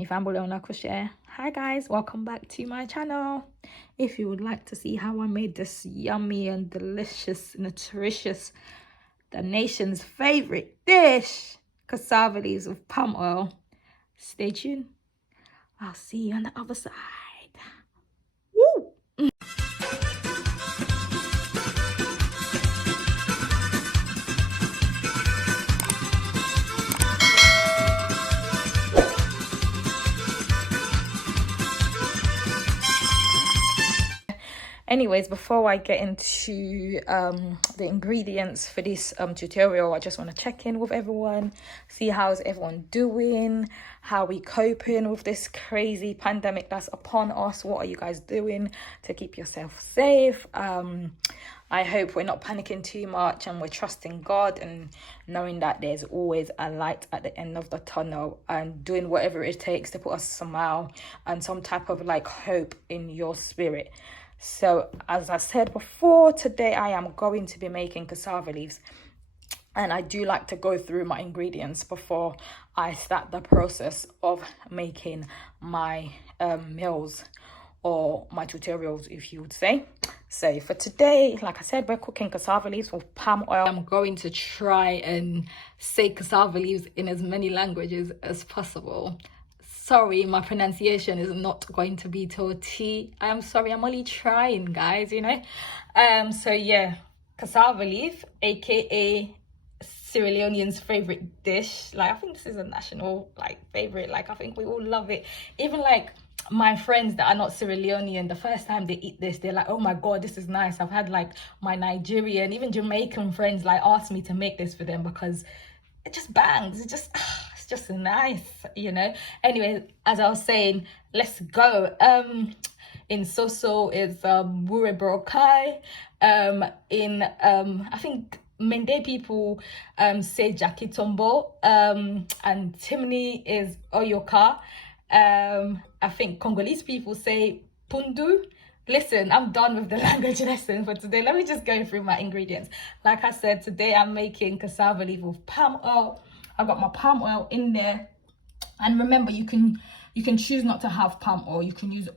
Mi family on share. Hi guys, welcome back to my channel. If you would like to see how I made this yummy and delicious, nutritious, the nation's favorite dish, cassava leaves with palm oil, stay tuned. I'll see you on the other side. Woo! Anyways, before I get into the ingredients for this tutorial, I just want to check in with everyone, see how's everyone doing, how we coping with this crazy pandemic that's upon us. What are you guys doing to keep yourself safe? I hope we're not panicking too much and we're trusting God and knowing that there's always a light at the end of the tunnel, and doing whatever it takes to put a smile and some type of like hope in your spirit. So as I said before, today I am going to be making cassava leaves, and I do like to go through my ingredients before I start the process of making my meals or my tutorials, if you would say. So for today, like I said, we're cooking cassava leaves with palm oil. I'm going to try and say cassava leaves in as many languages as possible. Sorry, my pronunciation is not going to be to a T. I'm sorry, I'm only trying, guys, you know. So yeah, cassava leaf, aka Sierra Leoneans' favorite dish. Like, I think this is a national like favorite. Like, I think we all love it. Even like my friends that are not Sierra Leonean, the first time they eat this, they're like, oh my god, this is nice. I've had like my Nigerian, even Jamaican friends like ask me to make this for them because it just bangs. It's just nice, you know. Anyway, as I was saying, let's go. In Soso is Wure Brokai. In I think Mende people say Jakitombo. And Timni is Oyoka. I think Congolese people say Pundu. Listen, I'm done with the language lesson for today. Let me just go through my ingredients. Like I said, today I'm making cassava leaf with palm oil. I've got my palm oil in there. And remember, you can choose not to have palm oil. You can use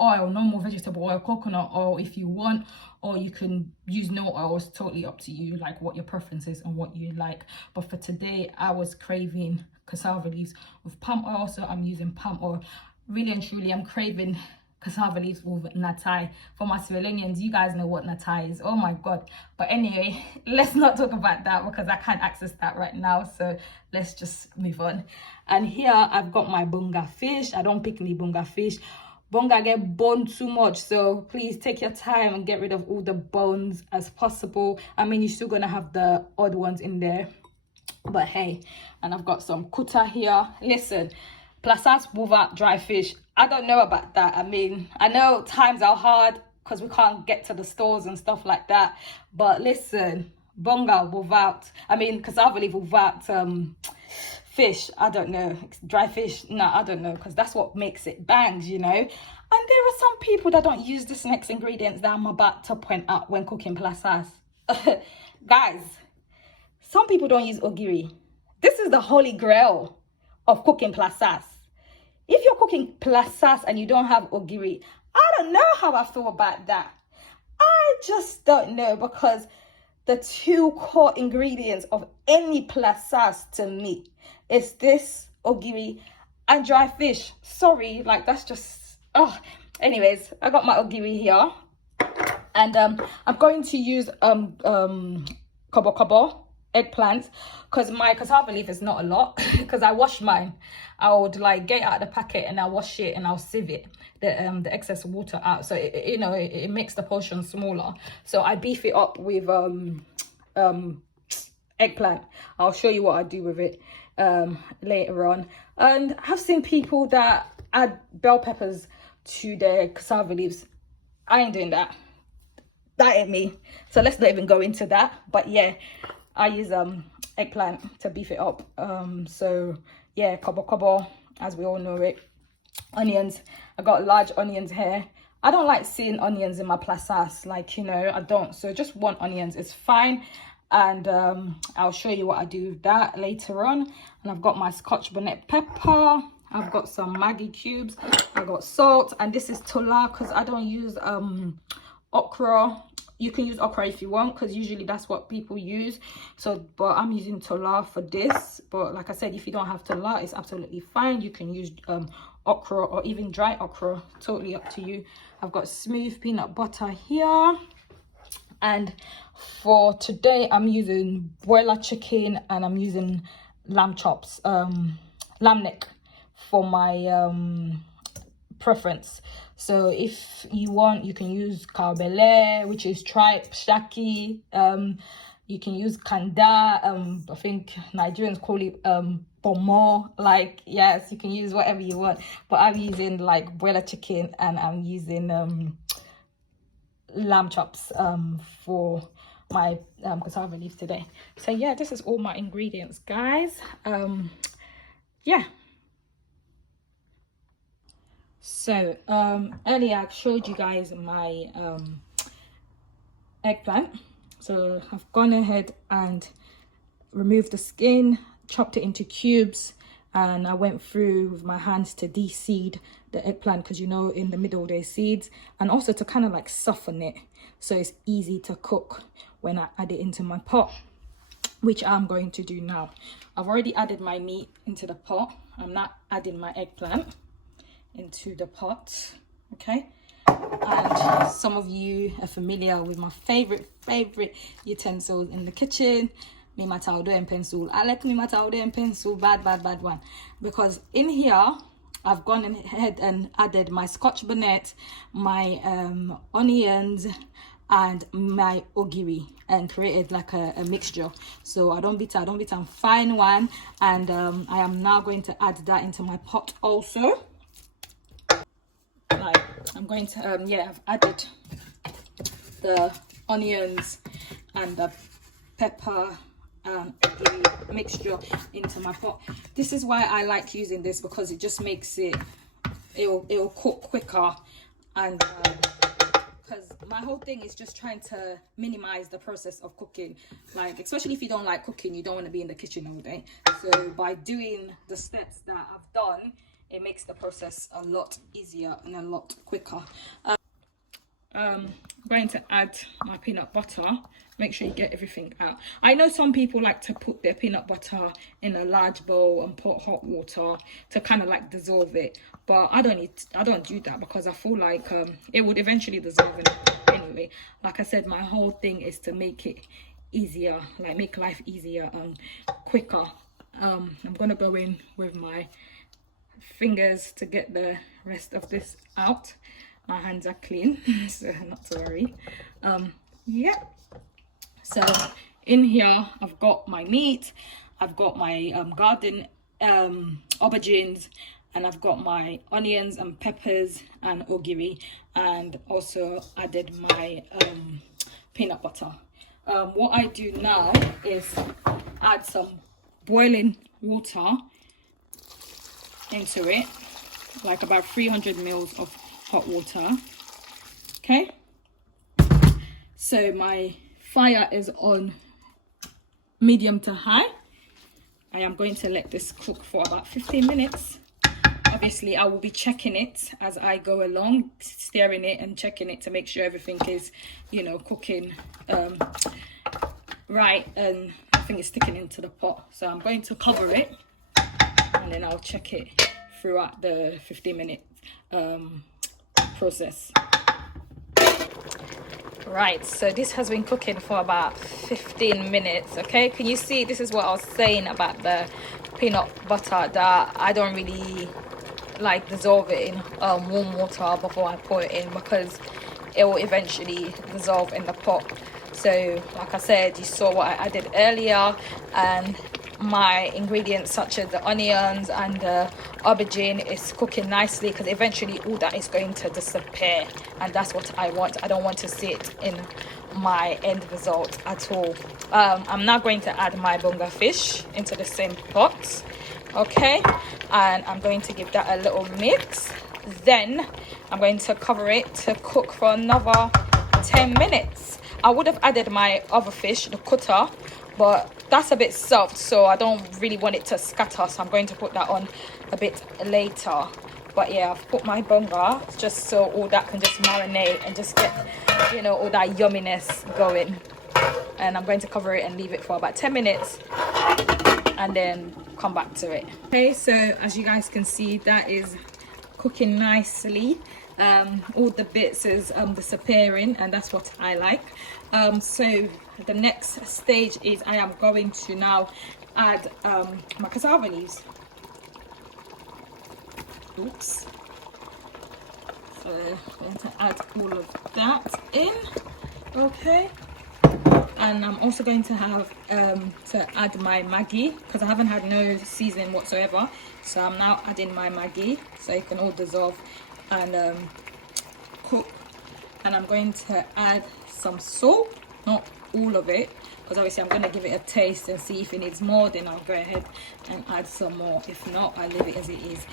oil, normal vegetable oil, coconut oil if you want, or you can use no oil. It's totally up to you, like what your preference is and what you like. But for today, I was craving cassava leaves with palm oil, so I'm using palm oil. Really and truly, I'm craving cassava leaves with natai. For my Sierra Leoneans, you guys know what natai is. Oh my god. But anyway, let's not talk about that because I can't access that right now, so let's just move on. And here I've got my bonga fish. I don't pick me bonga fish. Bonga get boned too much, so please take your time and get rid of all the bones as possible. I mean, you're still gonna have the odd ones in there, but hey. And I've got some kuta here. Listen, plasas buva dry fish, I don't know about that. I mean, I know times are hard because we can't get to the stores and stuff like that, but listen, bonga without, I mean cassava leaf without fish, I don't know. Dry fish, no, I don't know, because that's what makes it bangs, you know. And there are some people that don't use this next ingredients that I'm about to point out when cooking plasas. Guys, some people don't use ogiri. This is the holy grail of cooking plasas. If you're cooking plasas and you don't have ogiri, I don't know how I feel about that. I just don't know, because the two core ingredients of any plasas to me is this ogiri and dry fish. Sorry, like that's just, oh. Anyways, I got my ogiri here, and I'm going to use kobo eggplant, because my cassava leaf is not a lot because I wash mine. I would like get it out of the packet and I'll wash it and I'll sieve it, the excess water out, so it makes the portion smaller. So I beef it up with eggplant. I'll show you what I do with it later on. And I've seen people that add bell peppers to their cassava leaves. I ain't doing that. That ain't me. So let's not even go into that. But yeah, I use eggplant to beef it up. So yeah, kobo, as we all know it. Onions. I got large onions here. I don't like seeing onions in my plasas, like, you know, I don't. So just one onions is fine. And I'll show you what I do with that later on. And I've got my scotch bonnet pepper. I've got some Maggie cubes, I got salt, and this is tola because I don't use okra. You can use okra if you want, because usually that's what people use. So but I'm using tola for this. But like I said, if you don't have tola, it's absolutely fine. You can use okra or even dry okra, totally up to you. I've got smooth peanut butter here, and for today I'm using broiler chicken, and I'm using lamb chops, lamb neck for my preference. So if you want, you can use kaobele, which is tripe, shaki. You can use kanda. I think Nigerians call it pomo. Like, yes, you can use whatever you want, but I'm using like broiler chicken, and I'm using lamb chops for my cassava leaves today. So yeah, this is all my ingredients, guys. Yeah. So earlier I showed you guys my eggplant. So I've gone ahead and removed the skin, chopped it into cubes, and I went through with my hands to de-seed the eggplant, because you know in the middle there's seeds, and also to kind of like soften it so it's easy to cook when I add it into my pot, which I'm going to do now. I've already added my meat into the pot. I'm not adding my eggplant into the pot, okay? And some of you are familiar with my favorite utensils in the kitchen. Me mataudo and pencil. I like me mataudo and pencil, bad one, because in here I've gone ahead and added my scotch bonnet, my onions, and my ogiri, and created like a mixture. So I don't beat and fine one, and I am now going to add that into my pot also. Like, I'm going to yeah, I've added the onions and the pepper mixture into my pot. This is why I like using this, because it just makes it'll cook quicker, and because my whole thing is just trying to minimize the process of cooking. Like, especially if you don't like cooking, you don't want to be in the kitchen all day. So by doing the steps that I've done, it makes the process a lot easier and a lot quicker. I'm going to add my peanut butter. Make sure you get everything out. I know some people like to put their peanut butter in a large bowl and put hot water to kind of like dissolve it, but I don't do that, because I feel like it would eventually dissolve anyway. Like I said, my whole thing is to make it easier, like make life easier and quicker. I'm gonna go in with my fingers to get the rest of this out. My hands are clean, so not to worry. Yeah, so in here I've got my meat, I've got my garden aubergines, and I've got my onions and peppers and ogiri, and also added my peanut butter. What I do now is add some boiling water into it, like about 300 mils of hot water. Okay, so my fire is on medium to high. I am going to let this cook for about 15 minutes. Obviously I will be checking it as I go along, stirring it and checking it to make sure everything is, you know, cooking right, and nothing is sticking into the pot. So I'm going to cover it, and then I'll check it throughout the 15-minute process. Right, so this has been cooking for about 15 minutes. Okay, can you see? This is what I was saying about the peanut butter, that I don't really like dissolve it in warm water before I pour it in, because it will eventually dissolve in the pot. So like I said, you saw what I added earlier, and my ingredients such as the onions and the aubergine is cooking nicely, because eventually all that is going to disappear, and that's what I want. I don't want to see it in my end result at all. I'm now going to add my bonga fish into the same pot, okay, and I'm going to give that a little mix. Then I'm going to cover it to cook for another 10 minutes. I would have added my other fish, the kuta, but that's a bit soft, so I don't really want it to scatter, so I'm going to put that on a bit later. But yeah, I've put my bonga just so all that can just marinate and just get, you know, all that yumminess going. And I'm going to cover it and leave it for about 10 minutes and then come back to it. Okay, so as you guys can see, that is cooking nicely. All the bits is disappearing, and that's what I like. So the next stage is I am going to now add my cassava leaves. Oops. So I'm going to add all of that in. Okay. And I'm also going to have to add my Maggie, because I haven't had no seasoning whatsoever. So I'm now adding my Maggie so it can all dissolve and cook. And I'm going to add some salt, not all of it, because obviously I'm going to give it a taste and see if it needs more. Then I'll go ahead and add some more. If not, I leave it as it is.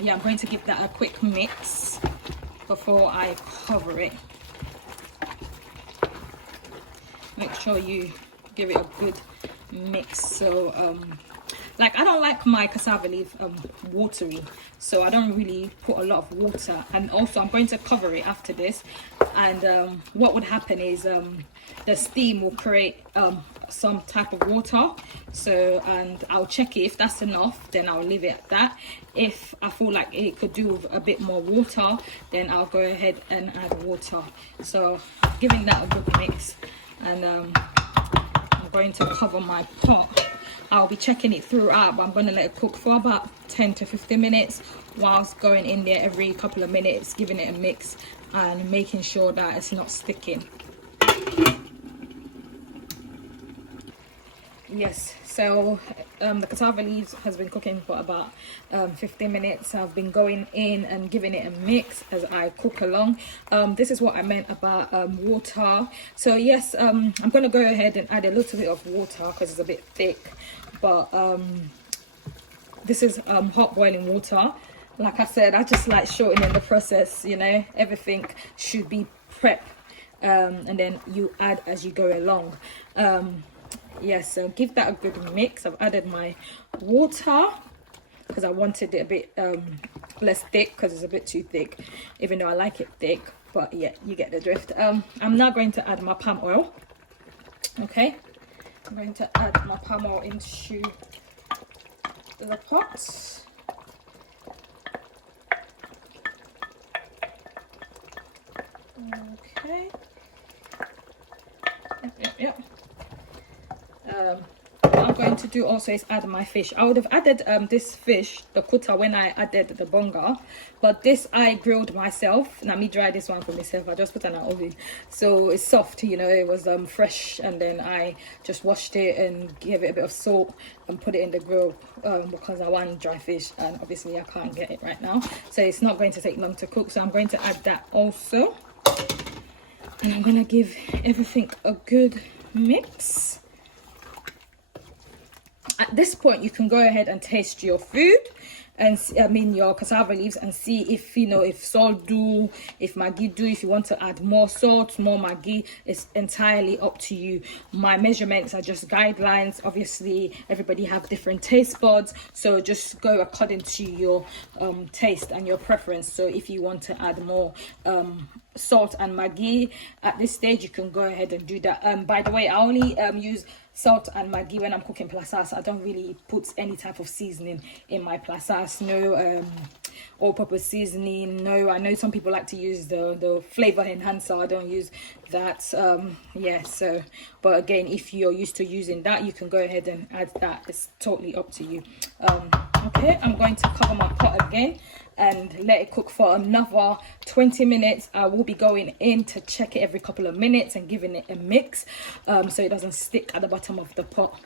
Yeah, I'm going to give that a quick mix before I cover it. Make sure you give it a good mix. So like, I don't like my cassava leaf watery, so I don't really put a lot of water. And also I'm going to cover it after this, and what would happen is the steam will create some type of water. So, and I'll check it. If that's enough, then I'll leave it at that. If I feel like it could do with a bit more water, then I'll go ahead and add water. So giving that a good mix. And I'm going to cover my pot. I'll be checking it throughout, but I'm going to let it cook for about 10 to 15 minutes whilst going in there every couple of minutes, giving it a mix and making sure that it's not sticking. Yes, so the cassava leaves has been cooking for about 15 minutes. I've been going in and giving it a mix as I cook along. This is what I meant about water. So yes, I'm going to go ahead and add a little bit of water because it's a bit thick. But this is hot boiling water. Like I said, I just like shortening the process, you know. Everything should be prep, and then you add as you go along. Yes, so give that a good mix. I've added my water because I wanted it a bit less thick, because it's a bit too thick, even though I like it thick. But yeah, you get the drift. I'm now going to add my palm oil. Okay, I'm going to add my palm oil into the pot. Okay. Yep. What I'm going to do also is add my fish. I would have added this fish, the kuta, when I added the bonga, but this I grilled myself. Now me dry this one for myself. I just put it in an oven, so it's soft, you know. It was fresh, and then I just washed it and gave it a bit of salt and put it in the grill because I want dry fish, and obviously I can't get it right now, so it's not going to take long to cook. So I'm going to add that also, and I'm going to give everything a good mix. At this point, you can go ahead and taste your food, and your cassava leaves, and see if, you know, if salt do, if Maggie do. If you want to add more salt, more Maggie, it's entirely up to you. My measurements are just guidelines. Obviously everybody have different taste buds, so just go according to your taste and your preference. So if you want to add more salt and Maggie at this stage, you can go ahead and do that. By the way, I only use salt and Maggie when I'm cooking plasas. I don't really put any type of seasoning in my plasas. No all-purpose seasoning. No, I know some people like to use the flavor enhancer. I don't use that. Yeah, so, but again, if you're used to using that, you can go ahead and add that. It's totally up to you. Okay, I'm going to cover my pot again and let it cook for another 20 minutes. I will be going in to check it every couple of minutes and giving it a mix so it doesn't stick at the bottom of the pot.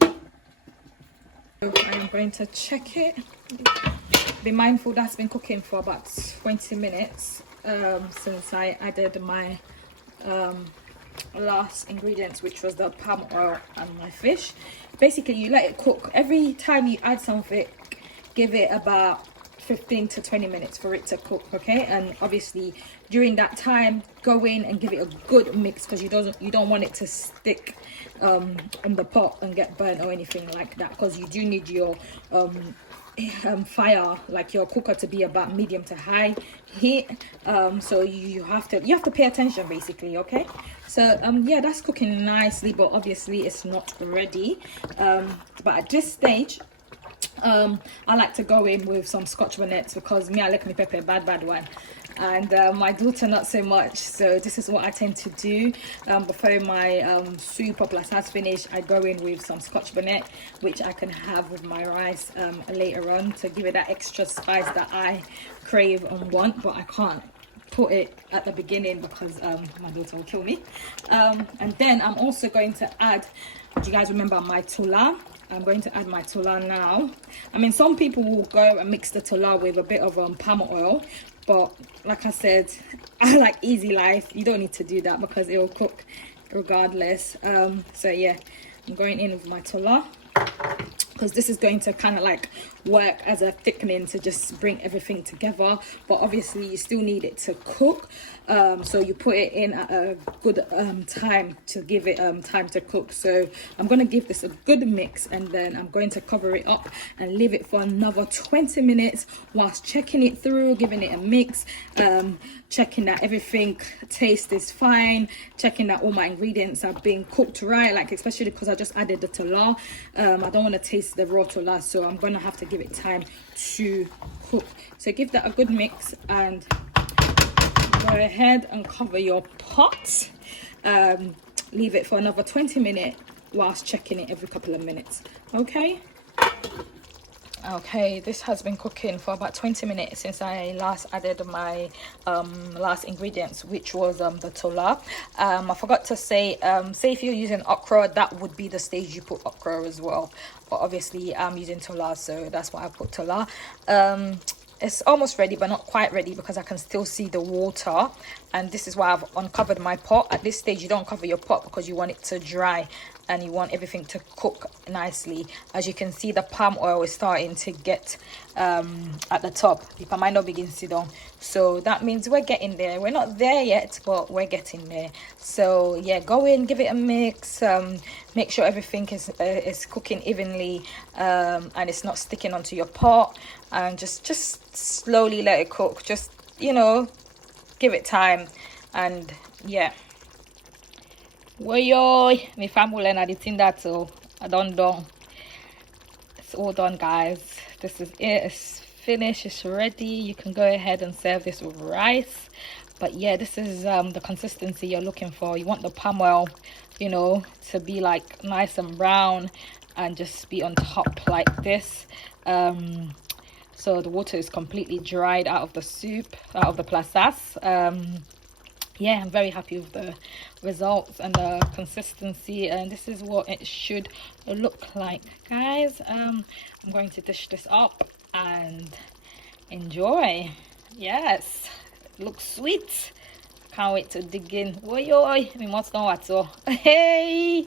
So I am going to check it. Be mindful that's been cooking for about 20 minutes since I added my last ingredients, which was the palm oil and my fish. Basically, you let it cook. Every time you add something, give it about 15 to 20 minutes for it to cook. Okay, and obviously during that time, go in and give it a good mix, because you don't want it to stick in the pot and get burnt or anything like that, because you do need your fire, like your cooker, to be about medium to high heat. So you have to pay attention basically. Okay, so yeah, that's cooking nicely, but obviously it's not ready. But at this stage, I like to go in with some scotch bonnets, because me, I like my pepper bad one, and my daughter not so much. So this is what I tend to do. Before my soup or plus has finished, I go in with some scotch bonnet, which I can have with my rice later on, to give it that extra spice that I crave and want, but I can't put it at the beginning because my daughter will kill me. And then I'm also going to add, do you guys remember my tola? I'm going to add my tola now. I mean, some people will go and mix the tola with a bit of palm oil, but like I said, I like easy life. You don't need to do that because it will cook regardless. So yeah, I'm going in with my tola, because this is going to kind of like work as a thickening to just bring everything together, but obviously you still need it to cook. So you put it in at a good time to give it time to cook. So I'm going to give this a good mix, and then I'm going to cover it up and leave it for another 20 minutes whilst checking it through, giving it a mix, checking that everything taste is fine, checking that all my ingredients are being cooked right, like especially because I just added the tola. I don't want to taste the raw tola, so I'm gonna have to give it time to cook. So give that a good mix and go ahead and cover your pot. Leave it for another 20 minutes whilst checking it every couple of minutes. Okay, this has been cooking for about 20 minutes since I last added my last ingredients, which was the tola. I forgot to say, say if you're using okra, that would be the stage you put okra as well, but obviously I'm using tola, so that's why I put tola. It's almost ready, but not quite ready, because I can still see the water, and this is why I've uncovered my pot. At this stage, you don't cover your pot because you want it to dry and you want everything to cook nicely. As you can see, the palm oil is starting to get at the top. It might not begin to down, so that means we're getting there. We're not there yet, but we're getting there. So yeah, go in, give it a mix, make sure everything is cooking evenly, and it's not sticking onto your pot, and just slowly let it cook. Just, you know, give it time. And yeah, well, my family and editing that, so I done. It's all done, guys. This is it. It's finished. It's ready. You can go ahead and serve this with rice. But yeah, this is the consistency you're looking for. You want the palm oil, you know, to be like nice and brown and just be on top like this. So the water is completely dried out of the soup, out of the plasas. Yeah, I'm very happy with the results and the consistency, and this is what it should look like, guys. I'm going to dish this up and enjoy. Yes, it looks sweet. Can't wait to dig in. Oi, oi, me must know what's so. Hey.